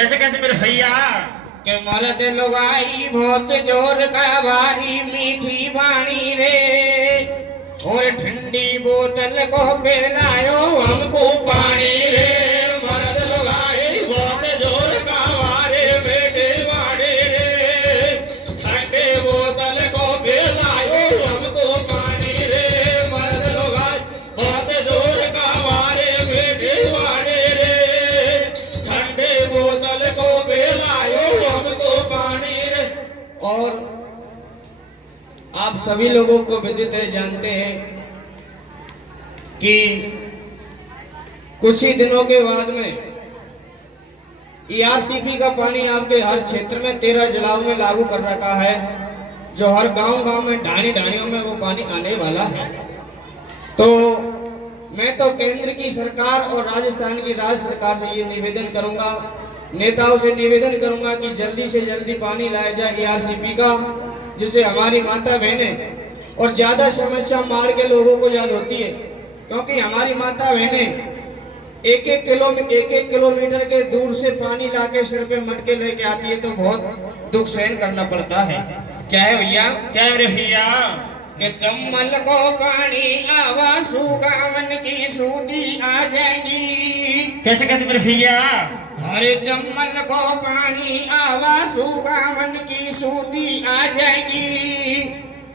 कैसे कैसे मेरे भैया के मर्द लुगाई बहुत जोर का भारी मीठी वाणी रे, और ठंडी बोतल को पिलायो हमको पानी रे। मर्द लुगाई बहुत जोर का भारी मीठी वाणी रे, ठंडी बोतल को पिलायो हमको पानी रे। मर्द लुगाई बहुत जोर का भारी मीठी वाणी रे, ठंडी बोतल को पिलायो हमको पानी रे। और आप सभी लोगों को विदित है, जानते हैं कि कुछ ही दिनों के बाद में ERCP का पानी आपके हर क्षेत्र में 13 जिलों में लागू कर रखा है, जो हर गांव-गांव में ढाणी-ढाणियों में वो पानी आने वाला है। तो मैं तो केंद्र की सरकार और राजस्थान की राज्य सरकार से ये निवेदन करूंगा, नेताओं से निवेदन करूंगा कि जल्दी से जल्दी पानी लाया जाए ERCP का, जिससे हमारी माता बहनें और ज़्यादा समस्या मार के लोगों को याद होती है, क्योंकि हमारी माता बहनें एक एक किलोमीटर के दूर से पानी लाके सिर पे मटके लेके आती है, तो बहुत दुख सहन करना पड़ता है। क्या है भैया, क्या है मेरे भैया कि चम्मल को पानी आवा सुगावन की सूदी आ जाएगी। कैसे कैसे मेरे भैया अरे चम्मल को पानी आवा सुगावन की सूदी आ जाएगी,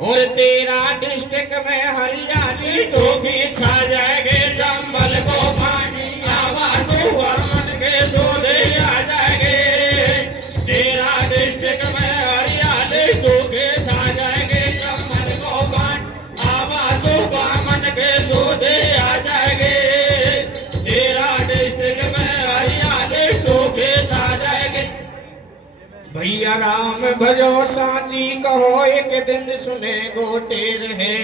और तेरा डिस्ट्रिक्ट में हरियाली चौकी छा जाएगी। चम्बल को पानी आवा सुगावन के सूदी आ जाएगी, तेरा डिस्ट्रिक्ट में हरियाली चौकी छा जाएगी। चम्बल को पानी आवा सुगावन के सूदी आ जाएगी, तेरा डिस्ट्रिक्ट में हरियाली चौकी छा जाएगी। भैया राम भजो साची कहो, एक दिन सुने गोटेर है।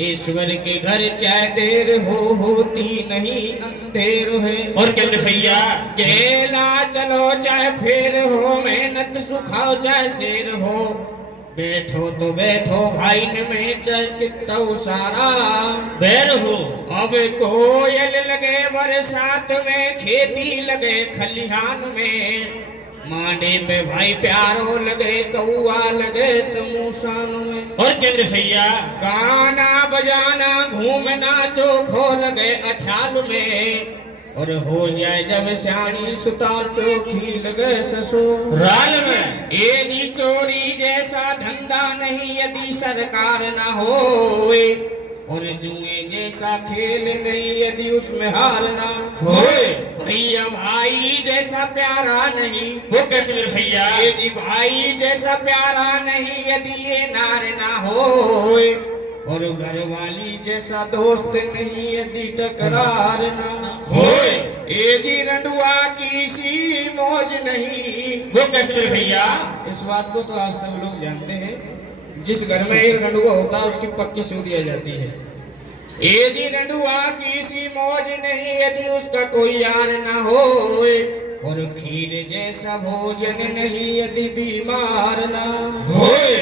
ईश्वर के घर चाहे देर हो होती नहीं अंधेर है। और क्या मेरे भैया गेला चलो चाहे फेर हो, मेहनत सुखाओ चाहे शेर हो, बैठो तो बैठो भाई में चाहे कितना सारा बैर हो। अब कोयल लगे बरसात में, खेती लगे खलिहान में, मांडे पे भाई प्यारो लगे, कौआ लगे समूसान में। और क्या मेरे भैया गाना बजाना घूमना चोखो लगे अठाल में, और हो जाए जब सियाणी सुता चोखी लगे ससुराल में। ये जी चोरी जैसा धंधा नहीं यदि सरकार ना होए, और जुए जैसा खेल नहीं यदि उसमें हार ना होए। भैया भाई जैसा प्यारा नहीं, वो कैसे मेरे भैया ये जी भाई जैसा प्यारा नहीं यदि ये नार ना होए, और घर वाली जैसा दोस्त नहीं यदि टकरार ना होए। ये जी रंडुआ की सी मौज नहीं, वो कैसे मेरे भैया इस बात को तो आप सब लोग जानते हैं, जिस घर में एक रंडुआ होता है उसकी पक्की सूदी आ जाती है। ये जी रंडुआ की सी मौज नहीं यदि उसका कोई यार ना होए, और खीर जैसा भोजन नहीं यदि बीमार ना होए।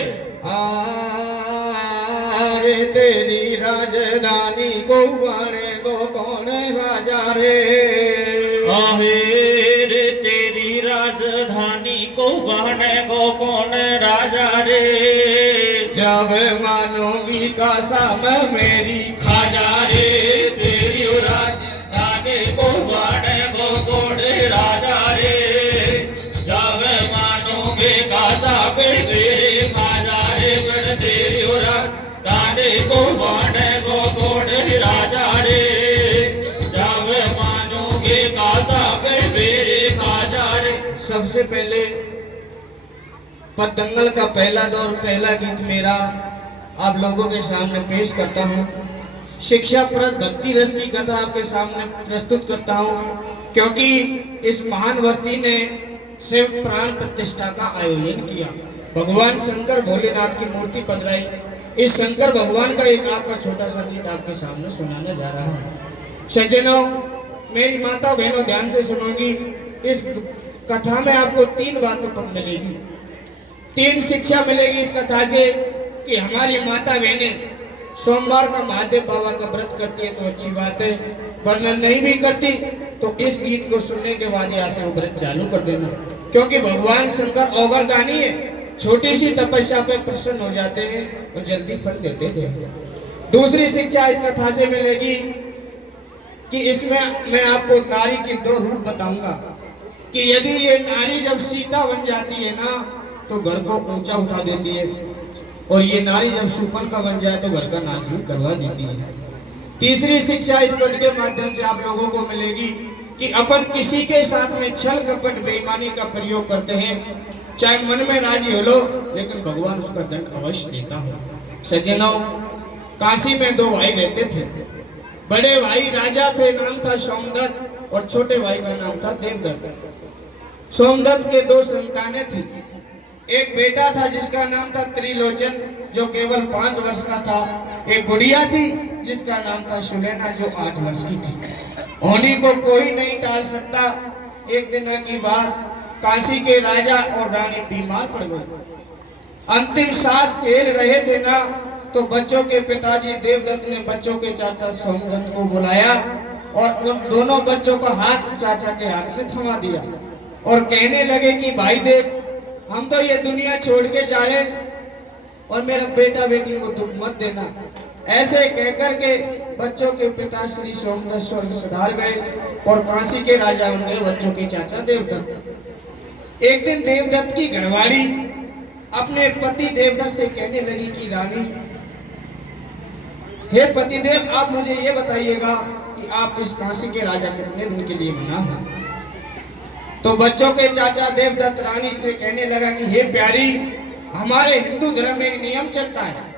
अरे तेरी राजधानी को बने को कौन राजा रे, आहे रे तेरी राजधानी को बने को कौन राजा रे। जब मानो विकासा में मेरी खाजा रे, तेरी राजधानी को बने को कौन राजा रे। जब मानो विकासा में मेरी खाजा रे, तेरी राजधानी को बने को कौन राजा रे। जब मानो विकासा में मेरी खाजा रे। सबसे पहले पतंगल का पहला दौर, पहला गीत मेरा आप लोगों के सामने पेश करता हूँ। शिक्षाप्रद भक्ति रस की कथा आपके सामने प्रस्तुत करता हूँ, क्योंकि इस महान बस्ती ने शिव प्राण प्रतिष्ठा का आयोजन किया। भगवान शंकर भोलेनाथ की मूर्ति पधराई। इस शंकर भगवान का एक आपका छोटा सा गीत आपके सामने सुनाने जा रहा हूँ। सज्जनों, मेरी माता बहनों, ध्यान से सुनोगी। इस कथा में आपको 3 बातों मिलेगी, 3 शिक्षा मिलेगी इस कथा से, कि हमारी माता बहनें सोमवार का महादेव बाबा का व्रत करती है तो अच्छी बात है, वरना नहीं भी करती तो इस गीत को सुनने के बाद यहाँ से वो व्रत चालू कर देना, क्योंकि भगवान शंकर औगरदानी है, छोटी सी तपस्या पे प्रसन्न हो जाते हैं और जल्दी फल देते थे। दूसरी शिक्षा इस कथा से मिलेगी कि इसमें मैं आपको नारी के दो रूप बताऊंगा कि यदि ये नारी जब सीता बन जाती है ना तो घर को ऊंचा उठा देती है, और ये नारी जब शूर्पणखा बन जाए तो घर का नाश भी करवा देती है। तीसरी शिक्षा इस पद के माध्यम से आप लोगों को मिलेगी कि अपन किसी के साथ में छल कपट बेईमानी का प्रयोग करते हैं, चाहे मन में राजी हो लो, लेकिन भगवान उसका दंड अवश्य देता है। सज्जनों, काशी में दो भाई रहते थे। बड़े भाई राजा थे, नाम था सोमदत्त, और छोटे भाई का नाम था देवदत्त। सोमदत्त के दो संतानें थी। एक बेटा था जिसका नाम था त्रिलोचन, जो केवल 5 वर्ष का था। एक गुड़िया थी जिसका नाम था सुनैना, जो 8 वर्ष की थी। होनी को कोई नहीं टाल सकता। एक दिन की बात, काशी के राजा और रानी बीमार पड़ गए। अंतिम सांस खेल रहे थे ना, तो बच्चों के पिताजी देवदत्त ने बच्चों के चाचा सोमदत्त को बुलाया और उन दोनों बच्चों का हाथ चाचा के हाथ में थमा दिया और कहने लगे कि भाई देख, हम तो ये दुनिया छोड़ के जा रहे और मेरा बेटा बेटी को दुख मत देना। ऐसे कहकर के बच्चों के पिता श्री सोमदत्त स्वर्ग सिधार गए और काशी के राजा बन गए बच्चों के चाचा देवदत्त। एक दिन देवदत्त की घरवाली अपने पति देवदत्त से कहने लगी कि रानी, हे पतिदेव, आप मुझे ये बताइएगा कि आप इस काशी के राजा कितने दिन के लिए बना है। तो बच्चों के चाचा देवदत्त रानी से कहने लगा कि हे प्यारी, हमारे हिंदू धर्म में एक नियम चलता है,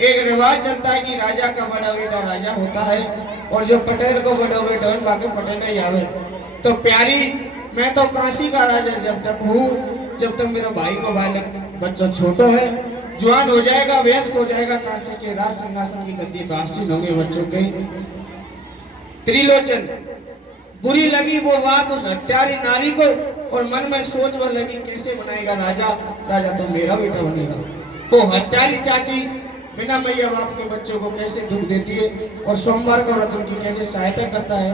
एक रिवाज चलता है कि राजा का बड़ा बेटा राजा होता है और जो पटेल को बड़ा बेटा है बाकी पटेल नहीं आवे। तो प्यारी, मैं तो काशी का राजा जब तक हूँ, जब तक मेरा भाई को बालक बच्चा छोटा है, जवान हो जाएगा, वयस्क हो जाएगा, काशी के राज सिंहासन की गद्दी पर आसीन होंगे बच्चों के। त्रिलोचन बुरी लगी वो बात उस हत्यारी नारी को, और मन में सोच व लगी कैसे बनाएगा राजा, राजा तो मेरा बेटा बनेगा। वो हत्यारी चाची बिना मैया बाप के बच्चों को कैसे दुख देती है और सोमवार का व्रत उनकी कैसे सहायता करता है।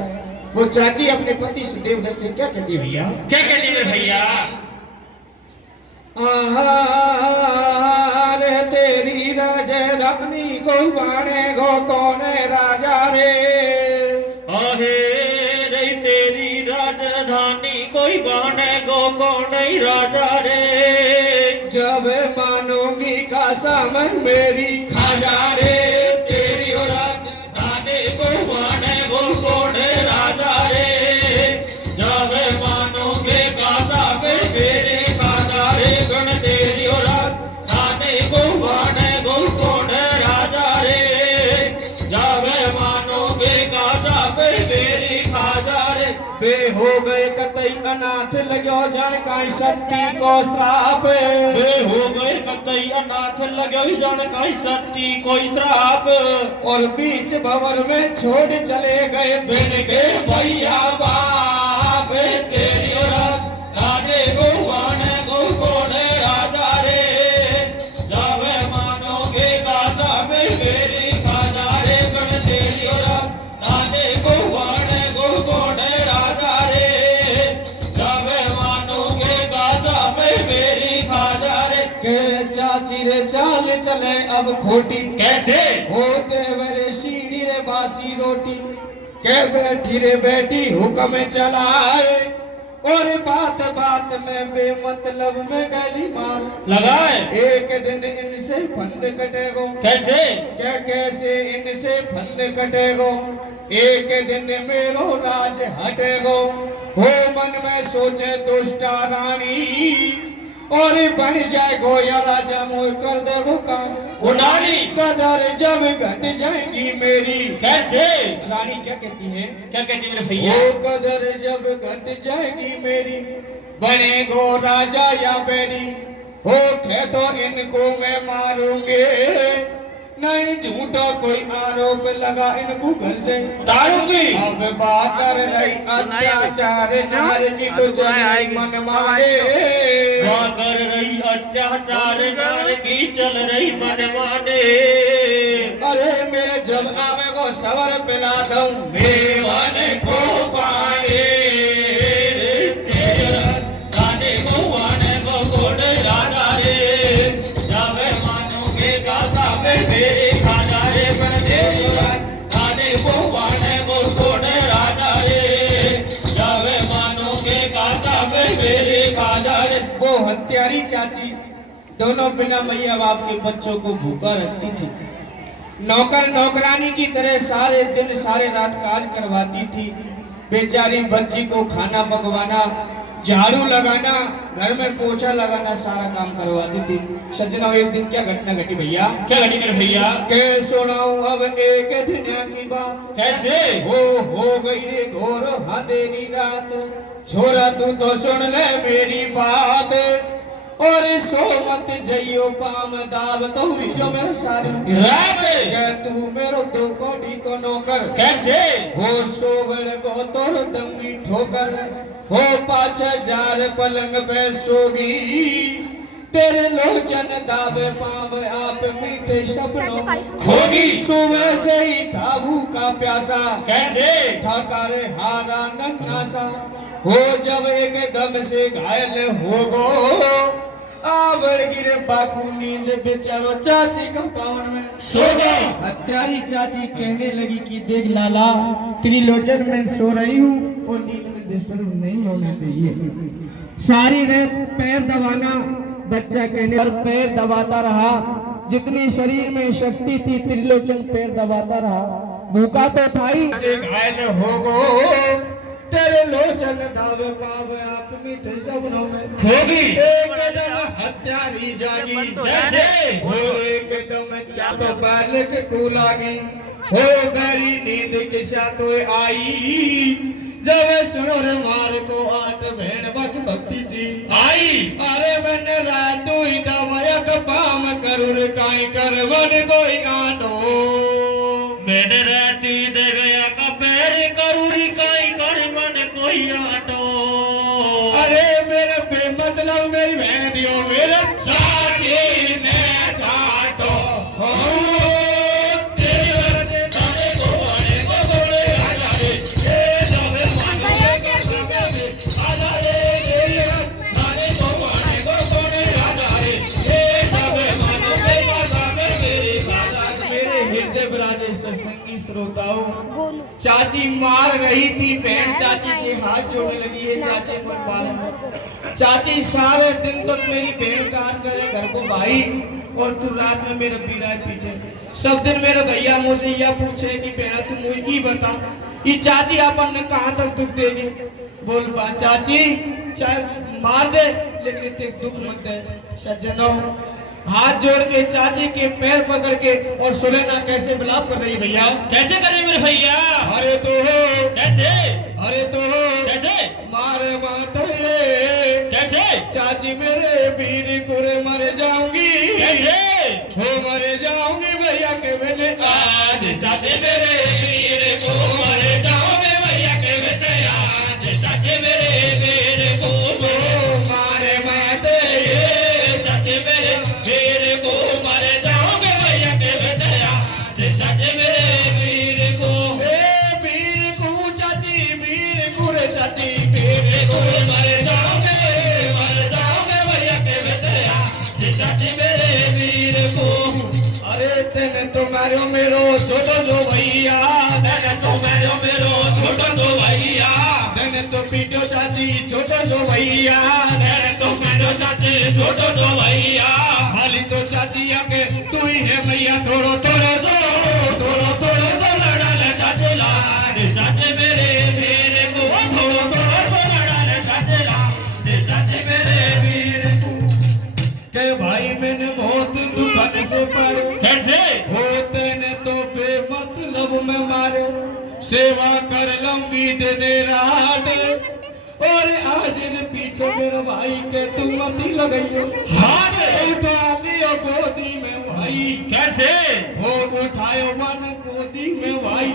वो चाची अपने पति देवदत्त से क्या कहती है भैया, क्या कहती है भैया? रे तेरी राजधानी को बाणे गो कौन राजा रे। आहे रे तेरी राजधानी कोई बाणे गो कौन राजा रे। जब मानोगी कसम मेरी खाजा रे, तेरी राजधानी को बाणे गो कौन राजा रे। जब मानोगे कसम मेरी खाजा रे, गण तेरी राजधानी को बाणे गो कौन राजा रे। जब मानोगे कसम मेरी खाजा रे। बे हो गए कतई अनाथ लगो जन काई सती को श्राप। बे हो गए कतई अनाथ लगो जन काई सती कोई श्राप। और बीच भंवर में छोड़ चले गए बिन के भैया बाप। तेरी राधे गो बाणे गो कौन राजा रे। जब मानोगे कसम मेरी खाजा रे। गण तेरी राधे गो बाणे गो कौन राजा रे। जब मानोगे कसम मेरी खाजा रे। के चाची रे चाल चले अब खोटी, कैसे होते मेरे सीढ़ी रे बासी रोटी। के बैठी रे बेटी हुक्म चलाए, और बात बात में बेमतलब में गाली मार लगाए। एक दिन इनसे फंद कटेगो, कैसे क्या कैसे इनसे फंद कटेगो। एक दिन मेरो राज हटेगो। हो मन में सोचे दुष्टा रानी, और बन जाए गोया राजा मोह कर देगो काम। उड़ानी कदर जब घट जाएगी मेरी। कैसे रानी क्या कहती है, क्या कहती है भैया? वो कदर जब घट जाएगी मेरी, बने गो राजा या बेरी। हो थे तो इनको मैं मारूंगे, नहीं झूठा कोई आरोप लगा इनको घर से उतारूंगी। अब बात कर रही अत्याचार नार की तो चले मन मारे। बात कर रही अत्याचार नार की चल रही मन माने। अरे मेरे जब आवे को सवर पिला दूं देवाने को पानी। मेरे बाजार। वो हत्यारी चाची दोनों बिना मैया बाप के बच्चों को भूखा रखती थी। नौकर नौकरानी की तरह सारे दिन सारे रात काज करवाती थी। बेचारी बच्ची को खाना पकवाना, झाड़ू लगाना, घर में पोछा लगाना सारा काम करवाती थी। सजना एक दिन क्या घटना घटी भैया? क्या घटी कर भैया? के सुनाऊं अब एक दिन की बात। कैसे? वो हो गई रे घोर अंधेरी रात। छोरा तू तो सुन ले मेरी बात, और सो मत जइयो पाम दाव तो भी जो मेरे सारे रात के तू मेरो दो कोड़ी को नौकर। कैसे? हो सोवड़ को तोर दंगी ठोकर, हो पाछ जार पलंग पे सोगी, तेरे लोचन दावे पाव आप मीठे सपनों खोगी। सुबह से ही था भूखा प्यासा, कैसे? था करे हारा नन्ना सा, हो जब एकदम से घायल हो गो, आवड़ गिरे बाकू नींद बेचारो चाची का पावन में सो गए। हत्यारी चाची कहने लगी कि देख लाला, त्रिलोचन में सो रही हूँ और नींद में डिस्टर्ब नहीं होना चाहिए। सारी रात पैर दबाना, बच्चा कहने पर पैर दबाता रहा। जितनी शरीर में शक्ति थी त्रिलोचन पैर दबाता रहा। भूखा तो था ही, से घायल हो गो, तेरे लोचन दावे पावे आप मीठे सपनों में खोगी। एकदम हत्यारी जागी। कैसे? हो एकदम चातो बालक को लागी, हो गरी नींद के साथों आई, जब सुनो रे मार को आठ भेड़ बक भक्ति सी आई। अरे मैंने रात ही दवायक पाम करूर काई कर मन कोई आटो, मैंने राती दे गया का पैर करूरी काई कर मन कोई आटो। अरे मेरे बेमतलब मेरी बहन दियो मेरे चाची ने चाटो, हो तेरी वजह ताने को आने को बोले आजा रे, ए जावे मानो के आजा रे, तेरी ताने को आने को बोले आजा रे, ए जावे मानो के मेरी बात। मेरे हृदय विराजे सत्संगी श्रोताओं, चाची मार रही थी बहन, चाची से हाथ जोड़ने लगी है, चाची मत मारो। चाची सारे दिन तो मेरी बहन कार करे घर को भाई, और तू रात में मेरा बीरा पीटे। सब दिन मेरे भैया मुझसे यह पूछे कि बहना तू मुझे की बता, ये चाची अपन ने कहाँ तक दुख देगी? बोल बा चाची चाहे मार दे लेकिन इतने दुख मत दे। सज्जनों, हाथ जोड़ के चाची के पैर पकड़ के और सुलेना कैसे बिलाप कर रही भैया? कैसे कर रही मेरे भैया? अरे तो हो कैसे? अरे तो हो कैसे? मारे माते रे, कैसे? चाची मेरे वीर कुरे मर जाऊंगी, कैसे? हो मर जाऊंगी भैया के बेटे आज, चाचे मेरे वीर को मर जाओगे भैया के बेटे आज, चाचे मेरे वीर को मारे माते रे, चाचे मेरे वीर को मर जाओगे भैया के बेटे आज, चाचे मेरे वीर को। वीर को चाची वीर कुरे चाची वीर को मर जाओगे भैया के बेटे आज, चाचे मेरे वीर को। अरे तेने तो मारो मेरो छोटो जो भैया, तेने तो मारो मेरो छोटो जो भैया, तेने तो पीटो चाची छोटो जो भैया, तेने तो मारो चाची छोटो जो भैया। हाली तो चाची आके तू ही है भैया, थोड़ो थोड़ो सो लड़ा ले चाचे लाड, चाचे मेरे वीर को थोड़ो सो लड़ा ले चाचे लाड, चाचे मेरे वीर को। के भाई मैंने बहुत दुखद से पढ़े, कैसे? होते ने तो बेमतलब में मारे, सेवा कर लूंगी दिन रात, और आज इन पीछे मेरे भाई के तू मती लगाइयो, हाथ उठा लियो गोदी में भाई। कैसे? हो उठायो मन गोदी में भाई,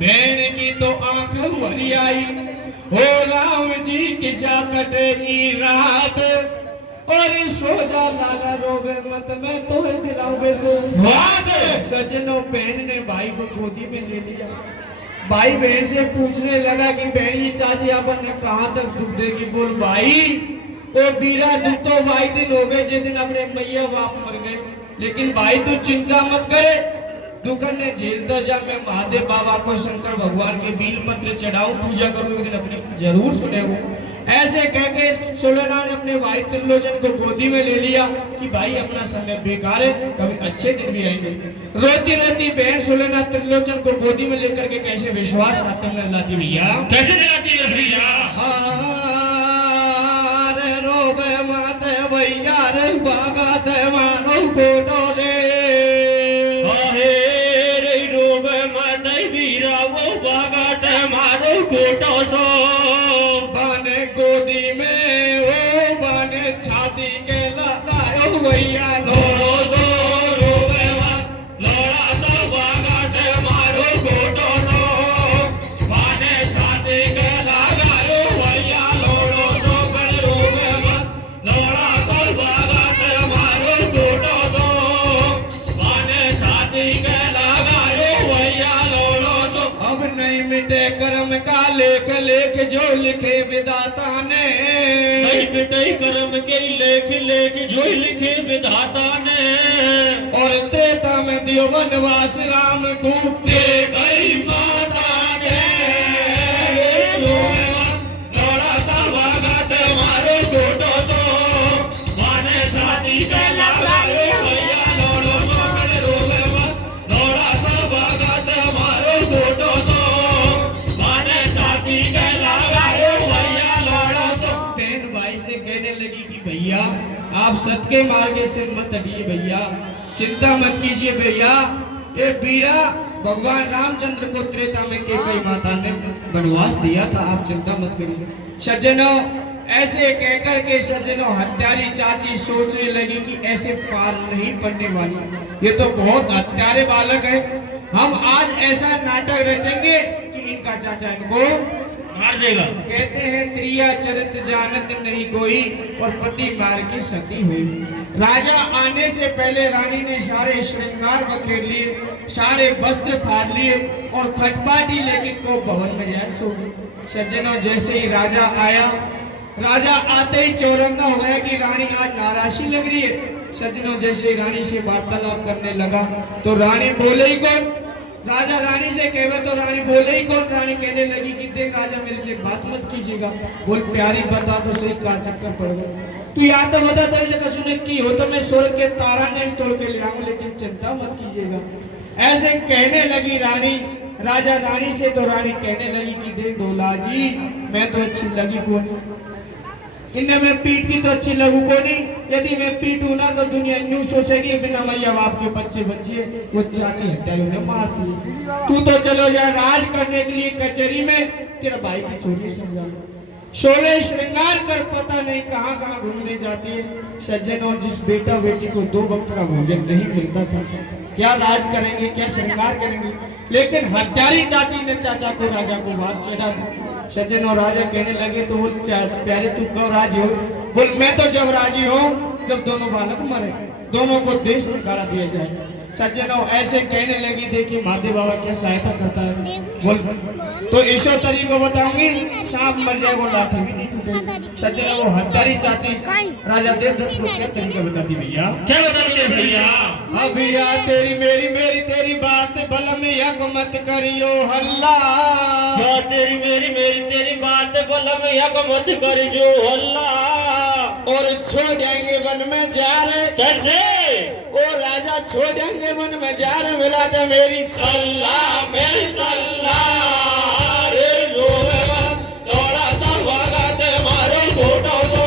बहन की तो आंख भरी आई, हो राम जी किसा कटे ई रात, और सो जा लाला रोवे मत मैं तो दिलाऊं से। सजनों, बहन ने भाई को गोदी में ले लिया। भाई बहन से पूछने लगा कि बहनी चाची अपन ने कहाँ तक दुख देगी? बोल भाई, ओ बीरा दुख तो भाई दिन हो गए जिस दिन अपने मैया बाप मर गए, लेकिन भाई तू चिंता मत करे, दुखन ने झेल दो। जब मैं महादेव बाबा को शंकर भगवान के बील पत्र चढ़ाऊं, पूजा करूं, एक दिन अपनी जरूर सुने वो। ऐसे कह के सुलेना ने अपने भाई त्रिलोचन को गोदी में ले लिया कि भाई अपना समय बेकार है, कभी अच्छे दिन भी आएंगे। रोती रोती बहन सुलेना त्रिलोचन को गोदी में लेकर के कैसे विश्वास आत्म में लाती भैया, कैसे दिलाती है भैया? रे रोबे माते भैया रे बागात मानो कोटो रे, आहे रे रोबे माते वीरा वो बागात मारो कोटो सो, बने गोदी में ओ बने छाती के लगायो भैया लोरो सो, रोबे मात लोड़ा सो बागात मारो कोटो सो, बाने छाती के लगायो भैया लोड़ो सो, बन रोबे मात लोड़ा सो बागात मारो कोटो सो, बाने छाती के लगायो भैया लोड़ो सो। अब नहीं मिटे कर्म का लेख लेख जो लिखे विधाता ने, नहीं मिटे कर्म के लेख लेख जो लिखे विधाता ने, और त्रेता में दियो वनवास राम को दे गई माता ने, लोड़ा सा बागात मारो कोटो सो, बाने छाती के लगायो भैया लोड़ो सो, बन रोबे मात लोड़ा सा बागात मारो कोटो सो, बाने छाती के लगायो भैया लोड़ो सो। बहन भाई से कहने लगी कि भैया आप सत्य मार्ग से मत हटिए भैया, चिंता मत कीजिए भैया, ये बीरा भगवान रामचंद्र को त्रेता में कैकेयी माता ने वनवास दिया था, आप चिंता मत करिए। सज्जनों ऐसे कहकर के सज्जनों हत्यारी चाची सोचने लगी कि ऐसे पार नहीं पड़ने वाली, ये तो बहुत हत्यारे बालक है, हम आज ऐसा नाटक रचेंगे कि इनका चाचा इनको मार देगा। कहते हैं त्रिया चरित जानत नहीं कोई और पति मार की सती हुई। राजा आने से पहले रानी ने सारे श्रृंगार बखेर लिए, सारे वस्त्र फाड़ लिए और खटपाटी लेके को भवन में जाए सो गई। सज्जनों जैसे ही राजा आया, राजा आते ही चौरंगा हो गया कि रानी आज नाराजी लग रही है। सज्जनों जैसे ही रानी से वार्तालाप करने लगा तो रानी बोले ही कौन, राजा रानी से कहे तो रानी बोले ही कौन, रानी कहने लगी कि देख राजा मेरे से बात मत कीजिएगा, बोल प्यारी बता तो सही का चक्कर पड़ गया, तू याद तो बता तो ऐसे कसुने की हो तो मैं स्वर्ग के तारा ने भी तोड़ के ले आऊं, लेकिन चिंता मत कीजिएगा। ऐसे कहने लगी रानी, राजा रानी से तो रानी कहने लगी कि देख ढोला जी मैं तो अच्छी लगी कौन, इन्हें मैं पीटती तो अच्छी लगू को नहीं, यदि मैं पीटू ना तो दुनिया न्यू सोचेगी बिना मैया बाप के बच्चे बच्चे वो चाची हत्यारों ने मारती है। तू तो चलो जा राज करने के लिए कचहरी में, तेरा भाई की छोरी समझा लो, शोले श्रृंगार कर पता नहीं कहाँ कहाँ घूमने जाती है। सज्जनों जिस बेटा बेटी को 2 वक्त का भोजन नहीं मिलता था, क्या राज करेंगे, क्या श्रृंगार करेंगे, लेकिन हत्यारी चाची ने चाचा को राजा को बात चढ़ा दी। सज्जनों राजा कहने लगे तो बोल प्यारे तू कब राजी हो, बोल मैं तो जब राजी हूँ जब दोनों बालक मरे, दोनों को देश निकाला दिया जाए। सज्जनों ऐसे कहने लगी देखिए महादेव बाबा क्या सहायता करता है, बोल तो ईशो तरीको बताऊंगी, सांप मर जाए वो लाठी भी नहीं टूटेगी। सज्जनों वो हत्यारी चाची राजा देवदत्त को क्या तरीका बताती भैया, क्या बताइए भैया? अब भैया तेरी मेरी मेरी तेरी बात बल में यक मत करियो हल्ला, क्या तेरी मेरी मेरी तेरी बात बलम यक मत कर जो हल्ला, और छोड़ेंगे वन में जा रे, कैसे? ओ राजा छोड़ेंगे वन में जा रे, मिला दे मेरी सल्लाह मेरी सल्लाह रे रोवे मत लोड़ा सा बागात मारो कोटो सो,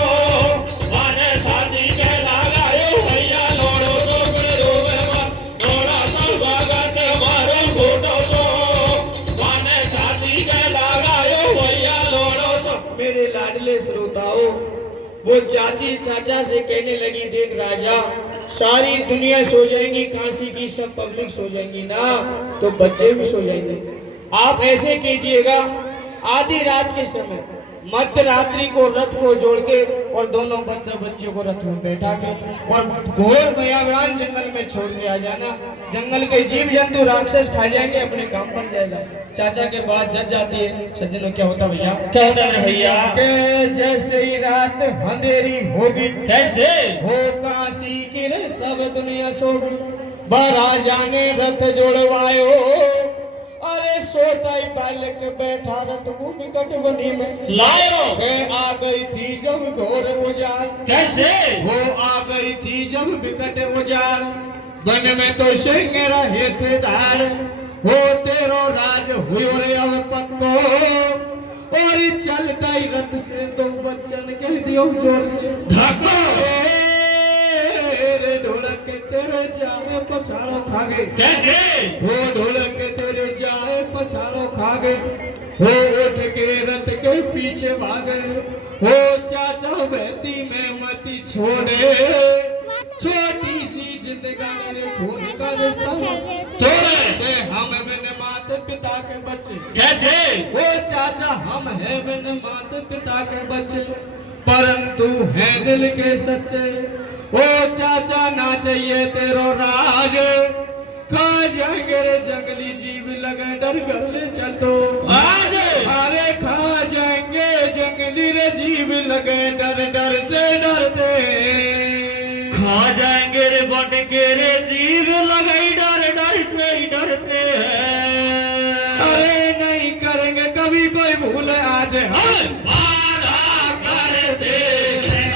बाने छाती के लगायो भैया लोड़ो सो, बन रोवे मत लोड़ा सा बागात मारो कोटो सो, बाने छाती के लगायो भैया लोड़ो सो। मेरे लाडले श्रोताओं वो चाची चाचा से कहने लगी देख राजा सारी दुनिया सो जाएंगी, काशी की सब पब्लिक सो जाएंगी ना तो बच्चे भी सो जाएंगे, आप ऐसे कीजिएगा आधी रात के समय मध्य रात्रि को रथ को जोड़ के और दोनों बच्चों को रथ में बैठा के और घोर भयावह जंगल में छोड़ के आ जाना, जंगल के जीव जंतु राक्षस खा जाएंगे, अपने काम पर जाएगा। चाचा के बाद जज जाती है। सज्जनों क्या होता भैया, क्या होता है भैया? के जैसे ही रात अंधेरी होगी, कैसे हो काशी की रे सब दुनिया सोगी, राजा ने रथ जोड़वायो, अरे सोता ही बालक बैठा रत को विकट बनी में लायो वे आ गई थी जब घोर उजाड़। कैसे वो आ गई थी जब विकट उजाड़, वन में तो सिंह रहे थे धार। हो तेरो राज हुयो रे अब पक्को, और चलता ही रथ से तो बच्चन कह दियो जोर से धक्को रे ढोलक के तेरे जाए पछाड़ो खागे। कैसे हो ढोलक के तेरे जाए पछाड़ो खागे, हो उठ के रथ के पीछे भागे। हो चाचा बहती में मती छोड़े, छोटी सी जिंदगानी रे खून का रिश्ता तोड़े। हम बिन माते पिता के बच्चे कैसे वो चाचा हम हैं बिन माते पिता के बच्चे, परंतु हैं दिल के सच्चे। ओ चाचा ना चाहिए तेरो राज, खा जाएंगे रे जंगली जीव लगे डर कर ले चल तो आज अरे खा जाएंगे जंगली रे जीव लगे डर डर से डरते। खा जाएंगे रे बट के रे जीव लगाई डर डर से डरते हैं। अरे नहीं करेंगे कभी कोई भूल आज हम वादा करते हैं।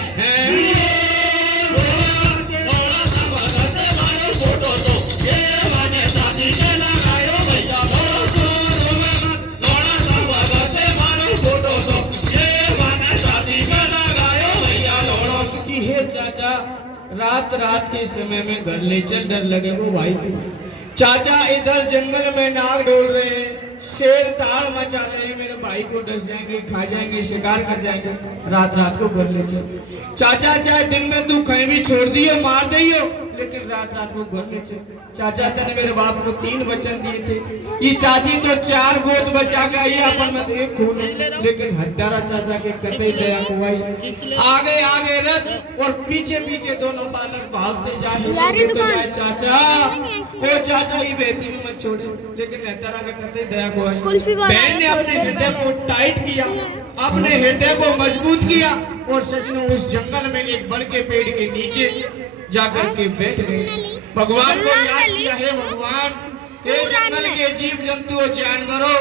थोड़ा सा वक्त मारो फोटो तो ये माने शादी के लगायो भैया थोड़ा सा वक्त मारो फोटो तो ये माने शादी के लगायो भैया कि हे चाचा रात रात के समय में घर ले चल, डर लगे वो भाई की। चाचा इधर जंगल में नाग डोल रहे हैं, शेर ताड़ मचा रहे हैं, मेरे भाई को डस जाएंगे, खा जाएंगे, शिकार कर जाएंगे, रात रात को घर ले चल। चाचा चाहे दिन में तू कहीं भी छोड़ दियो मार दियो, लेकिन रात रात को घर ले चल। चाचा तने मेरे बाप को 3 वचन दिए थे, ये चाची तो 4 गोद बचा के आई अपन में एक खून, लेकिन हत्यारा चाचा के कतई दया को आई। आगे आगे रथ और पीछे पीछे दोनों बालक भागते जाए। तो जाए चाचा ओ चाचा ही बेटी में मत छोड़े, लेकिन हत्यारा के कतई दया को आई। बहन ने अपने हृदय को टाइट किया, अपने हृदय को मजबूत किया, और सजनों उस जंगल में एक बड़ के पेड़ के नीचे जाकर के बैठ गए। भगवान को याद किया, हे भगवान हे जंगल के जीव जंतु और जानवरों,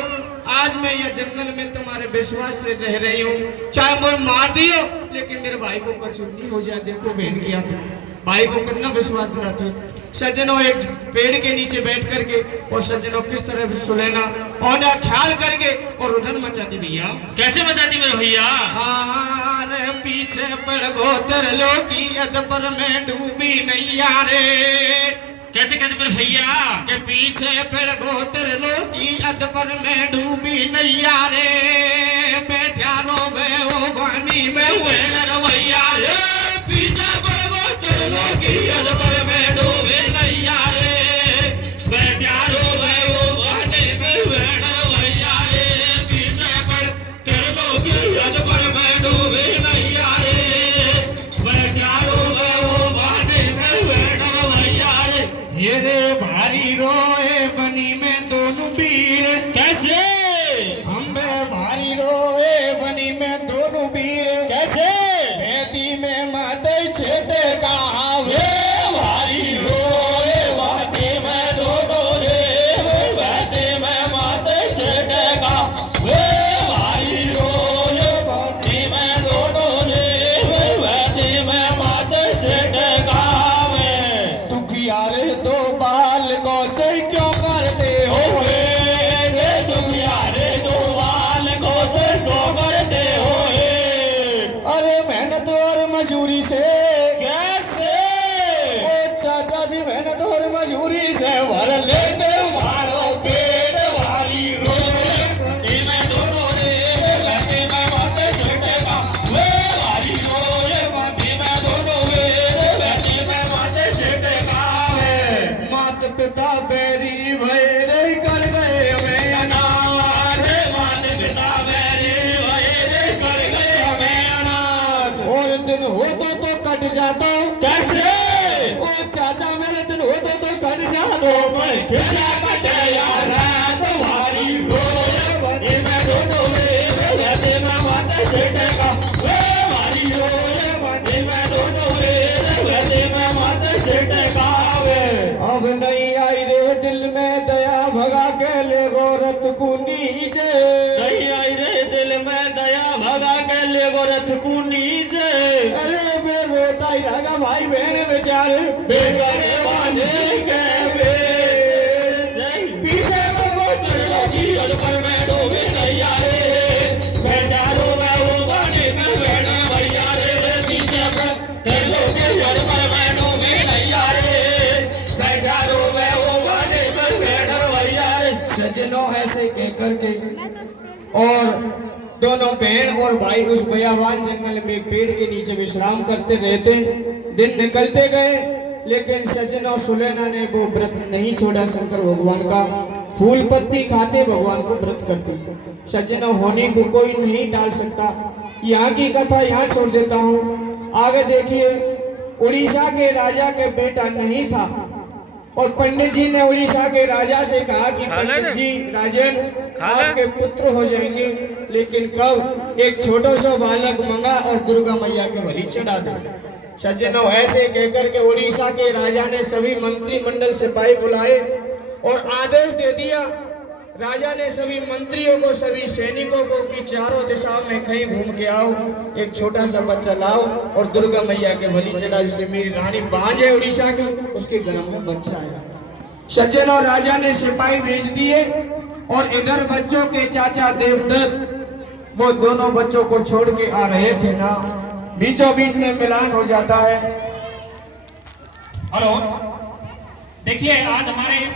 आज मैं ये जंगल में तुम्हारे विश्वास से रह रही हूँ, चाहे मुझे मार दियो लेकिन मेरे भाई को कुछ नहीं हो जाए। देखो बहन किया तुम भाई को कितना विश्वास दिलाते हो। सज्जनों एक पेड़ के नीचे बैठ करके और सज्जनों किस तरह सुलेना और ख्याल करके और उधर मचाती भैया। कैसे मचाती मेरे भैया? रे पीछे पड़ गोतर लोगी अदबर में डूबी नैया रे। कैसे कैसे मेरे भैया? के पीछे पड़ गोतर लोगी अदबर में डूबी नैया रे। बैठा रोवे ओ पानी में हुए रवैया रे। पीछे पड़ गोतर लोगी अदबर में डूबी नैया रे। बैठा रोवे ओ पानी में हुए रवैया रे। पीछे पड़ गोतर लोगी अदबर में डूबी नैया रे। बैठा रोवे ओ पानी में हुए रवैया रे। ये रे भारी रोए बनी में दोनों वीर। कैसे हम भारी रोए बनी में दोनों वीर। कैसे बेटी में माते छेते का वे भारी रोए वाटे में दोनों रे। बैठे में माते छेटेगा वे भारी रोए वाटे में दोनों रे। बैठे में माते छेटेगा वे। तू किया रे तो बाल को से क्यों करते हो वे तुम यारे दो बाल को से तो करते हो। अरे मेहनत और मजूरी से। कैसे ओ चाचा जी मेहनत और मजूरी से भर लेते मारो पेट भारी रोए। मैं दोनों रे बैठे में माते छेटेगा वे भारी रोए। वाटे में दोनों रे बैठे में माते छेटेगा वे। मात पिता बेरी भय रे कर गए हमें अनाथ। मात पिता मेरे वही कर गए हमें अनाथ। और दिन हो तो कट जाता। कैसे ओ चाचा मेरे दिन हो तो कट जाता। पर खिंचा कटे यार तुम्हारी रोए बनी में दोनों रे। बैठे में माते छेटेगा वे भारी रोए। वाटे में दोनों रे बैठे में माते छेटेगा वे। अब नहीं आई रे दिल में दया भगा के ले गो रत को आई रहेगा भाई बहन बेचारे बेगने बांधे के पीछे वो जी अड़कर में डूबे नैया रे बेचारो में वो पानी में बहना भैया रे पीछे तेलो के अड़कर में डूबे नैया रे बेचारो में वो पानी में बहना भैया रे। सजनों ऐसे कह करके और दोनों बहन और भाई उस बयावान जंगल में पेड़ के नीचे विश्राम करते रहते। दिन निकलते गए लेकिन सजनों सुलेना ने वो व्रत नहीं छोड़ा शंकर भगवान का। फूल पत्ती खाते भगवान को व्रत करते। सजनों होने को कोई नहीं टाल सकता। यहाँ की कथा यहाँ छोड़ देता हूँ। आगे देखिए, उड़ीसा के राजा के बेटा नहीं था और पंडित जी ने उड़ीसा के राजा से कहा कि पंडित जी राजन आपके पुत्र हो जाएंगे, लेकिन कब? एक छोटा सा बालक मंगा और दुर्गा मैया के बलि चढ़ा दे। सज्जनों ऐसे कहकर के उड़ीसा के राजा ने सभी मंत्रिमंडल सिपाही बुलाए और आदेश दे दिया। राजा ने सभी मंत्रियों को, सभी सैनिकों को कि चारों दिशाओं में कहीं घूम के आओ, एक छोटा सा बच्चा लाओ और दुर्गा मैया के बलि चढ़ा, जिससे मेरी रानी बांझ है उड़ीसा की, उसके गर्भ में बच्चा आया। सज्जन और राजा ने सिपाही भेज दिए और इधर बच्चों के चाचा देवदत्त वो दोनों बच्चों को छोड़ के आ रहे थे ना, बीचों बीच में मिलान हो जाता है। हेलो, देखिए आज हमारे इस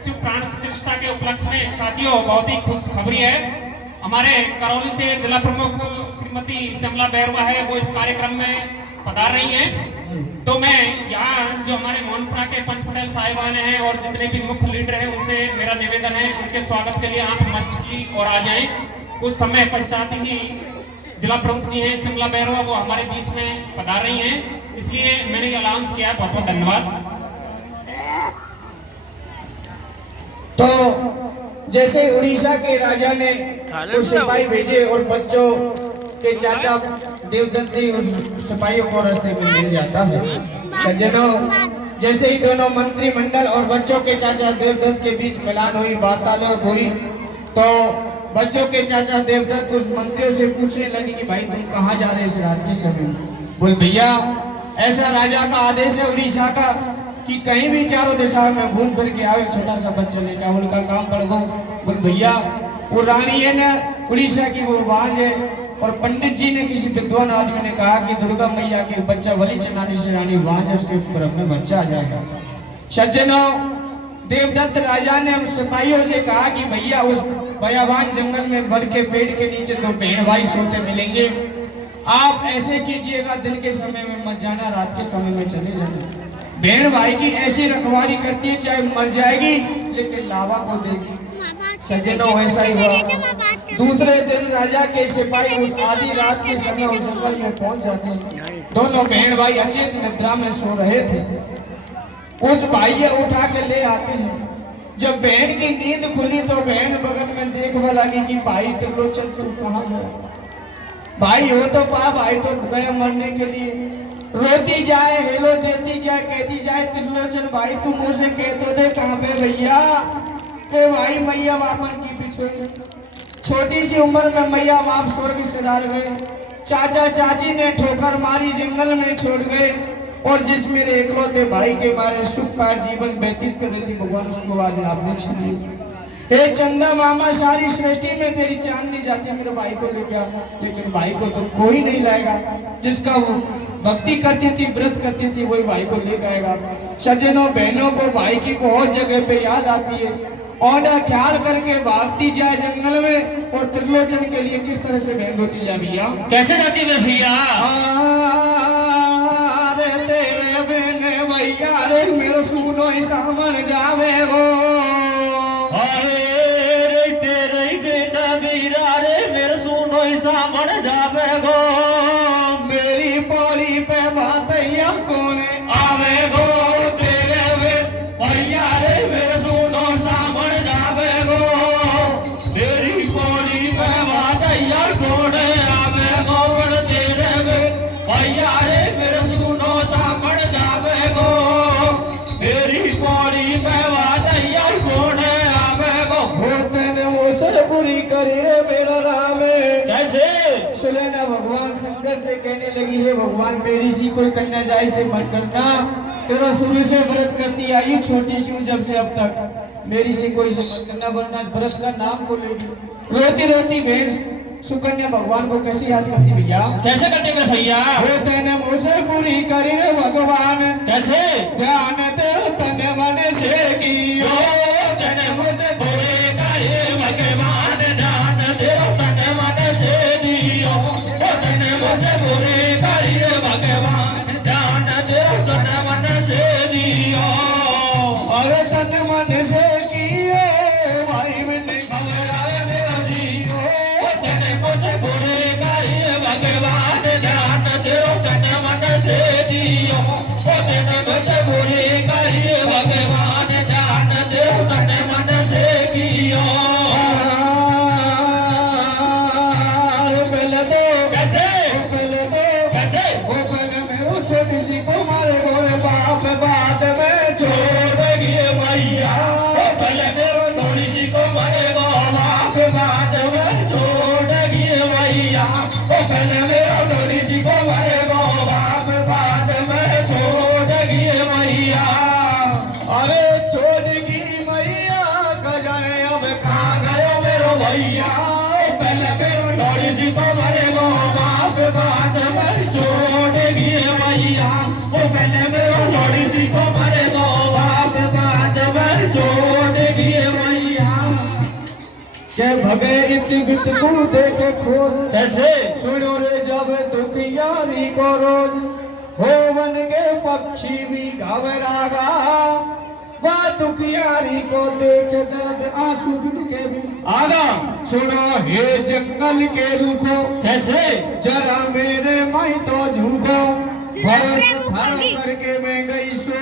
शिव प्राण प्रतिष्ठा के उपलक्ष्य में साथियों बहुत ही खुशखबरी है। हमारे करौली से जिला प्रमुख श्रीमती श्यामला बैरवा है, वो इस कार्यक्रम में पधार रही हैं। तो मैं यहाँ जो हमारे मोहनपुरा के पंच पटेल साहिबान हैं और जितने भी मुख्य लीडर हैं उनसे मेरा निवेदन है उनके स्वागत के लिए आप मंच की ओर आ जाएं। कुछ समय पश्चात ही जिला प्रमुख जी हैं श्यामला बैरवा, वो हमारे बीच में पधार रही हैं, इसलिए मैंने ये अनाउंस किया। बहुत बहुत धन्यवाद। तो जैसे उड़ीसा के राजा ने उस सिपाही भेजे और बच्चों के चाचा देवदत्त जी उस सिपाहियों को रास्ते में मिल जाता है। सज्जनों, जैसे ही दोनों मंत्रिमंडल और बच्चों के चाचा देवदत्त के बीच मिलान हुई, वार्तालाप हुई, तो बच्चों के चाचा देवदत्त उस मंत्रियों से पूछने लगे कि भाई तुम कहाँ जा रहे इस रात के समय? बोल भैया ऐसा राजा का आदेश है उड़ीसा का कि कहीं भी चारों दिशा में घूम फिर के आओ, एक छोटा सा बच्चा लेकर उनका काम पड़ गो। बोल भैया वो रानी है ना उड़ीसा की, वो बांझ है और पंडित जी ने किसी विद्वान आदमी ने कहा कि दुर्गा मैया के बच्चा बलि चढ़ाने से रानी बांझ है, उसके ऊपर अपने बच्चा आ जाएगा। सज्जनों, देवदत्त राजा ने उस सिपाहियों से कहा कि भैया उस बयावान जंगल में बड़ के पेड़ के नीचे दो बहन भाई सोते मिलेंगे, आप ऐसे कीजिएगा दिन के समय में मत जाना, रात के समय में चले जाना। बहन भाई की ऐसी रखवाली करती है चाहे मर जाएगी लेकिन लावा को देगी। सज्जनों ऐसा ही हुआ। दूसरे दिन राजा के सिपाही उस आधी रात के समय उस जंगल में पहुंच जाते हैं। दोनों बहन भाई अचेत निद्रा में सो रहे थे। उस भाई उठा के ले आते हैं। जब बहन की नींद खुली तो बहन बगल में देखने लगी कि भाई त्रिलोचन तू कहाँ गया? भाई हो तो पा, भाई तो गए मरने के लिए। रोती जाए, हेलो देती जाए, कहती जाए त्रिलोचन भाई तुम मुझसे कहते थे कहाँ पे भैया? के भाई मैया बापन की पिछोई, छोटी सी उम्र में मैया बाप स्वर्ग से डाल गए। चाचा चाची ने ठोकर मारी, जंगल में छोड़ गए और जिस मेरे एकलौते भाई के मारे सुख पार जीवन व्यतीत कर रही थी, भगवान उसको आज आपने छीन लिया। हे चंदा मामा सारी सृष्टि में तेरी चांदनी जाती, मेरे भाई को ले गया, लेकिन भाई को तो कोई नहीं लाएगा। जिसका वो भक्ति करती थी, व्रत करती थी, वही भाई को ले जाएगा। सज्जनों बहनों को भाई की बहुत जगह पे याद आती है। औंधा ख्याल करके भागती जाए जंगल में और त्रिलोचन के लिए किस तरह से बहन होती जाए भैया? कैसे जाती है भैया? अरे तेरे बहन भैया रे मेरे सुनो सामन जावे गो। अरे तेरे बेटा वीरा रे मेरे सुनो सामन जावे गो। मेरी पौड़ी पे बातैया कौन आवे गो? तेरे भैया रे मेरे सुनो सामन जावे गो। मेरी पौड़ी पे बातैया कौन आवे गो? तेरे भैया रे मेरे सुनो सामन जावे गो। मेरी पौड़ी पे बातैया कौन बुरी करी रे मेरा राम। कैसे? सुलेना भगवान शंकर नजर से कहने लगी है भगवान मेरी सी कोई कन्या जाए से मत करना, तेरा शुरू से व्रत करती आई हूँ, छोटी सी हूँ जब से अब तक, मेरी से कोई से मत करना वरना व्रत का नाम को लेगी। रोती रोती बहन सुकन्या भगवान को कैसे याद करती भैया? कैसे करते मेरे भैया? हो तने मुझसे पूरी करी रे भगवान, कैसे? ध्यान तेरे तने मन से कियो, तने मुझसे पूरी करी भगवान, ध्यान तेरे तने मन से दियो, तने मुझसे पूरी करी भगवान, ध्यान तेरे तने मन से दियो। अरे तने मन से कियो भाई मैंने भगवान मेरा जियो, तने मुझसे पूरी करी भगवान, ध्यान तेरे तने मन से दियो, तने मुझसे पूरी करी भगवान, ध्यान तेरे तने मन से दियो। पहले तो कैसे? पहले तो कैसे? वो पहले मेरो छोटी सी को मारे गोरे बाप बाद में छोड़ गए भैया, पहले मेरो थोड़ी सी को मरेगा बाप, बाद में छोड़ गए भैया, पहले मेरो थोड़ी सी को मरेगा बाप, बाद में छोड़ गए भैया। अरे छोड़गी मैया गजाए अब कहाँ गए मेरो भैया, पहले मेरो थोड़ी सी को मरेगा बाप, बाद में छोड़ गए भैया, पहले मेरो थोड़ी सी को मरेगा बाप, बाद में छोड़ गए भैया। के भगे इतिबित तू देखे खोज, कैसे? सुनो रे जब दुखियारी को रोज, हो वन के पक्षी भी घबरागा, वह दुखियारी को देख दर्द आंसू के भी आगा। सुनो हे जंगल के रुखो, कैसे? जरा मेरे माई तो झूठो, भरोसा था करके मैं गई सो,